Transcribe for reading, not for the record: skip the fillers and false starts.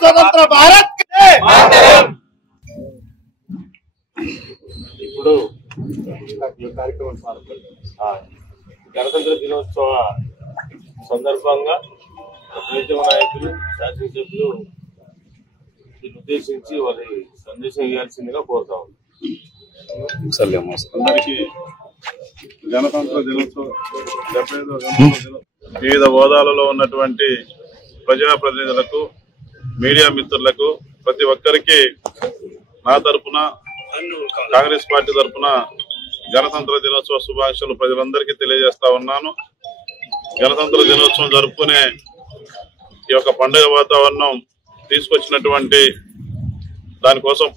स्वतंत्र भारत ఇప్పుడు కార్యక్రమం గణతంత్ర దినోత్సవ సందర్భంగా ప్రీతమ నాయకులు శాసనసభ్యులు ఉద్దేశించి వారి సందేశం ఇవ్వాల్సిందిగా కోరుతాం. అందరికీ గణతంత్ర దినోత్సవం 75వ వివిధ హోదాలలో ఉన్నటువంటి ప్రజాప్రతినిధులకు, మీడియా మిత్రులకు, ప్రతి ఒక్కరికి నా తరఫున, కాంగ్రెస్ పార్టీ తరఫున గణతంత్ర దినోత్సవ శుభాకాంక్షలు ప్రజలందరికీ తెలియజేస్తా ఉన్నాను. గణతంత్ర దినోత్సవం జరుపుకునే ఈ యొక్క పండుగ వాతావరణం తీసుకొచ్చినటువంటి దానికోసం